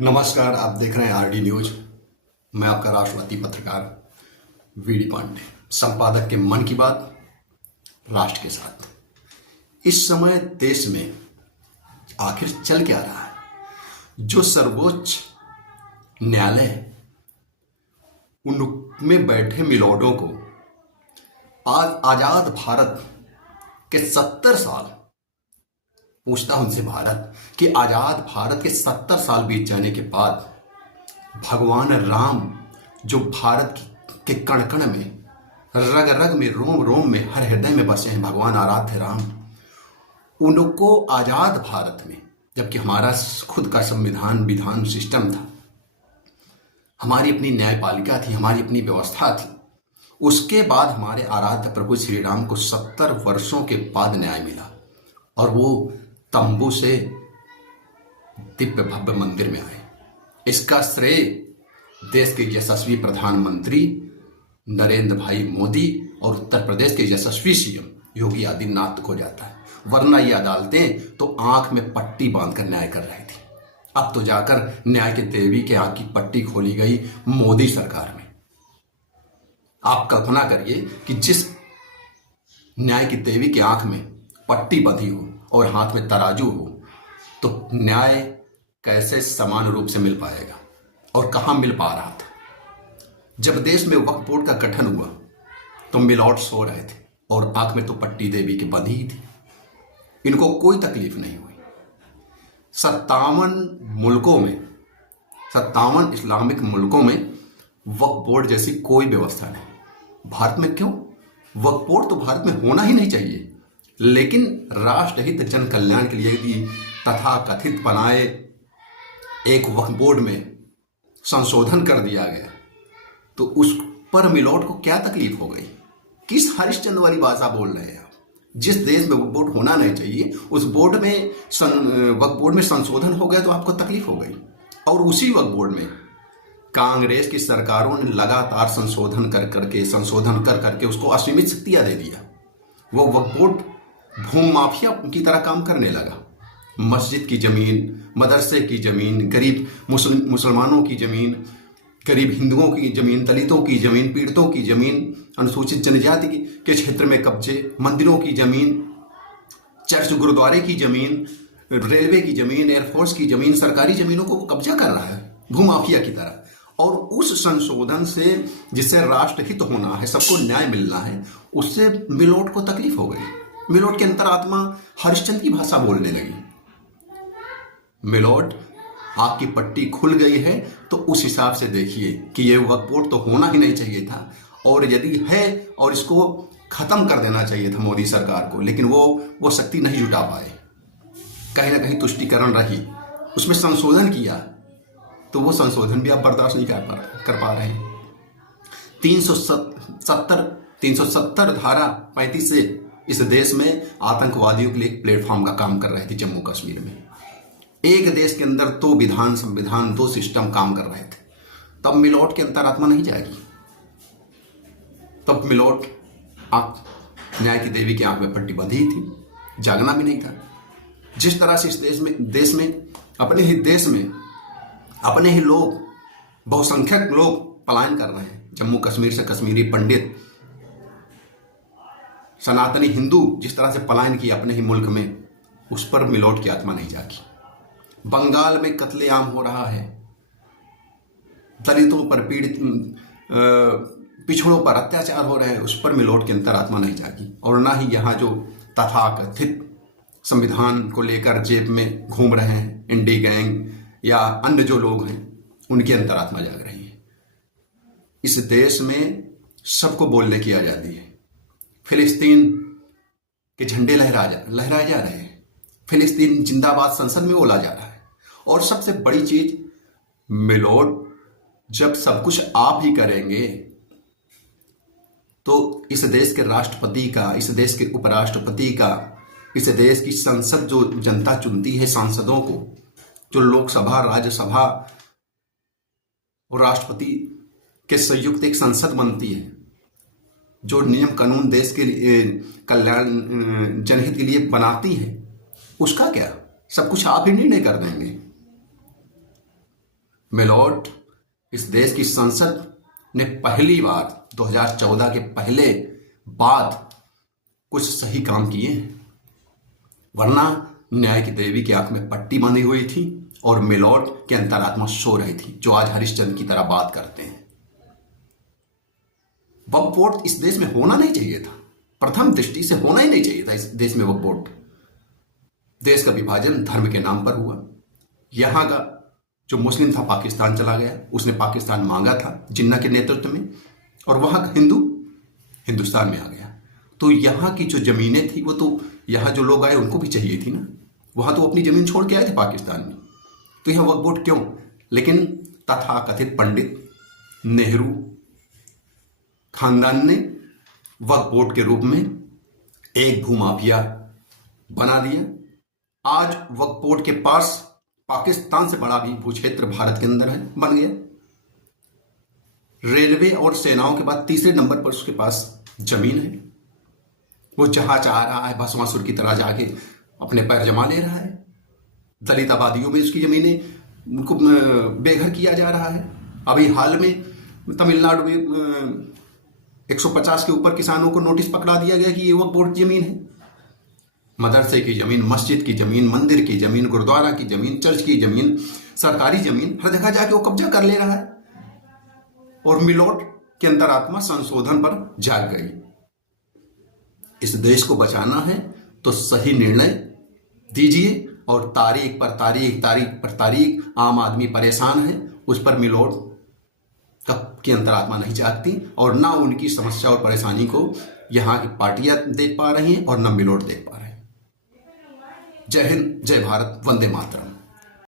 नमस्कार। आप देख रहे हैं आरडी न्यूज। मैं आपका राष्ट्रवादी पत्रकार वीडी पांडे, संपादक के मन की बात राष्ट्र के साथ। इस समय देश में आखिर चल क्या रहा है? जो सर्वोच्च न्यायालय उनमें बैठे मिलोडों को आज आजाद भारत के 70 साल, पूछता हूं उनसे भारत कि आजाद भारत के 70 साल बीत जाने के बाद भगवान राम, जो भारत के कण कण में, रग रग में, रोम रोम में, हर हृदय में बसे हैं, भगवान आराध्य राम, उनको आजाद भारत में, जबकि हमारा खुद का संविधान विधान सिस्टम था, हमारी अपनी न्यायपालिका थी, हमारी अपनी व्यवस्था थी, उसके बाद हमारे आराध्य प्रभु श्री राम को 70 वर्षों के बाद न्याय मिला और वो तंबू से दिव्य भव्य मंदिर में आए। इसका श्रेय देश के यशस्वी प्रधानमंत्री नरेंद्र भाई मोदी और उत्तर प्रदेश के यशस्वी सीएम योगी आदित्यनाथ को जाता है। वरना ये अदालतें तो आंख में पट्टी बांधकर न्याय कर रही थी। अब तो जाकर न्याय के देवी के आंख की पट्टी खोली गई मोदी सरकार में। आप कल्पना करिए कि जिस न्याय की देवी की आंख में पट्टी बंधी हो और हाथ में तराजू हो, तो न्याय कैसे समान रूप से मिल पाएगा? और कहां मिल पा रहा था? जब देश में वक्फ बोर्ड का गठन हुआ तो मिलॉट सो रहे थे और आंख में तो पट्टी देवी की बंधी ही थी। इनको कोई तकलीफ नहीं हुई। 57 इस्लामिक मुल्कों में वक्फ बोर्ड जैसी कोई व्यवस्था नहीं। भारत में क्यों? वक्फ बोर्ड तो भारत में होना ही नहीं चाहिए, लेकिन राष्ट्रहित जन कल्याण के लिए यदि तथा कथित बनाए एक वक्फ बोर्ड में संशोधन कर दिया गया तो उस पर मिलोट को क्या तकलीफ हो गई? किस हरिश्चंद्र वाली भाषा बोल रहे हैं आप? जिस देश में वक्फ बोर्ड होना नहीं चाहिए उस बोर्ड में वक्फ बोर्ड में संशोधन हो गया तो आपको तकलीफ हो गई। और उसी वक्फ बोर्ड में कांग्रेस की सरकारों ने लगातार संशोधन कर करके उसको असीमित शक्तियां दे दिया। वो वक्फ बोर्ड भूमि माफिया की तरह काम करने लगा। मस्जिद की जमीन, मदरसे की जमीन, गरीब मुसलमानों की जमीन, गरीब हिंदुओं की जमीन, दलितों की जमीन, पीड़ितों की जमीन, अनुसूचित जनजाति के क्षेत्र में कब्जे, मंदिरों की जमीन, चर्च गुरुद्वारे की जमीन, रेलवे की जमीन, एयरफोर्स की जमीन, सरकारी जमीनों को कब्जा कर रहा है भूमाफिया की तरह। और उस संशोधन से, जिससे राष्ट्रहित होना है, सबको न्याय मिलना है, उससे मिलोट को तकलीफ हो गई। मिलोट की अंतरात्मा हरिश्चंद्र की भाषा बोलने लगी। मिलोट, आपकी पट्टी खुल गई है तो उस हिसाब से देखिए कि ये वक्फ बोर्ड तो होना ही नहीं चाहिए था, और यदि है और इसको खत्म कर देना चाहिए था मोदी सरकार को, लेकिन वो शक्ति नहीं जुटा पाए। कहीं ना कहीं तुष्टीकरण रही, उसमें संशोधन किया तो वो संशोधन भी आप बर्दाश्त नहीं कर पा रहे हैं। 370 धारा 35 से इस देश में आतंकवादियों के लिए एक प्लेटफॉर्म का काम कर रहे थे। जम्मू कश्मीर में एक देश के अंदर 2 विधान, संविधान, 2 सिस्टम काम कर रहे थे। तब मिलोट की अंतरात्मा नहीं जाएगी। तब मिलोट न्याय की देवी की आंख में पट्टी बंधी थी, जागना भी नहीं था। जिस तरह से इस देश में अपने ही लोग, बहुसंख्यक लोग पलायन कर रहे हैं। जम्मू कश्मीर से कश्मीरी पंडित, सनातनी हिंदू जिस तरह से पलायन किया अपने ही मुल्क में, उस पर मिलोट की आत्मा नहीं जागी। बंगाल में कत्लेआम हो रहा है, दलितों पर, पिछड़ों पर अत्याचार हो रहे हैं, उस पर मिलोट की अंतरात्मा नहीं जागी। और ना ही यहाँ जो तथाकथित संविधान को लेकर जेब में घूम रहे हैं इंडी गैंग या अन्य जो लोग हैं, उनकी अंतरात्मा जाग रही है। इस देश में सबको बोलने की आज़ादी है। फिलिस्तीन के झंडे लहराए जा रहे हैं। फिलिस्तीन जिंदाबाद संसद में बोला जा रहा है। और सबसे बड़ी चीज, मिलोट जब सब कुछ आप ही करेंगे तो इस देश के राष्ट्रपति का, इस देश के उपराष्ट्रपति का, इस देश की संसद जो जनता चुनती है, सांसदों को, जो लोकसभा, राज्यसभा और राष्ट्रपति के संयुक्त एक संसद बनती है, जो नियम कानून देश के कल्याण, जनहित के लिए बनाती है, उसका क्या? सब कुछ आप ही निर्णय कर देंगे। मिलोट, इस देश की संसद ने पहली बार 2014 के पहले बाद कुछ सही काम किए हैं, वरना न्याय की देवी की आंख में पट्टी बांधी हुई थी और मिलोट की अंतरात्मा सो रही थी, जो आज हरिश्चंद्र की तरह बात करते हैं। वक्फ बोर्ड इस देश में होना नहीं चाहिए था, प्रथम दृष्टि से होना ही नहीं चाहिए था इस देश में वक्फ बोर्ड। देश का विभाजन धर्म के नाम पर हुआ। यहां का जो मुस्लिम था पाकिस्तान चला गया, उसने पाकिस्तान मांगा था जिन्ना के नेतृत्व में, और वहां का हिंदू हिंदुस्तान में आ गया। तो यहाँ की जो जमीनें थी वो तो यहाँ जो लोग आए उनको भी चाहिए थी ना, वहां तो अपनी जमीन छोड़ के आए थे पाकिस्तान में, तो यहाँ वक्फ बोर्ड क्यों? लेकिन तथाकथित पंडित नेहरू खानदान ने वक्फ बोर्ड के रूप में एक भूमाफिया बना दिया। आज वक्फ बोर्ड के पास पाकिस्तान से बड़ा भी भूक्षेत्र भारत के अंदर है, बन गया। रेलवे और सेनाओं के बाद तीसरे नंबर पर उसके पास जमीन है। वो जहां चाह रहा है भस्मासुर की तरह जाके अपने पैर जमा ले रहा है। दलित आबादियों में उसकी जमीनें उनको बेघर किया जा रहा है। अभी हाल में तमिलनाडु में 150 के ऊपर किसानों को नोटिस पकड़ा दिया गया कि ये वक्फ बोर्ड की जमीन है। मदरसे की जमीन, मस्जिद की जमीन, मंदिर की जमीन, गुरुद्वारा की जमीन, चर्च की जमीन, सरकारी जमीन, हर जगह जाके वो कब्जा कर ले रहा है। और मिलोट की अंतरात्मा संशोधन पर जाग गई। इस देश को बचाना है तो सही निर्णय दीजिए, और तारीख पर तारीख, तारीख पर तारीख आम आदमी परेशान है, उस पर मिलोट की अंतरात्मा नहीं जागती, और ना उनकी समस्या और परेशानी को यहाँ की पार्टियां देख पा रही हैं और न मिलोट देख पा रहे हैं। जय हिंद, जय भारत, वंदे मातरम।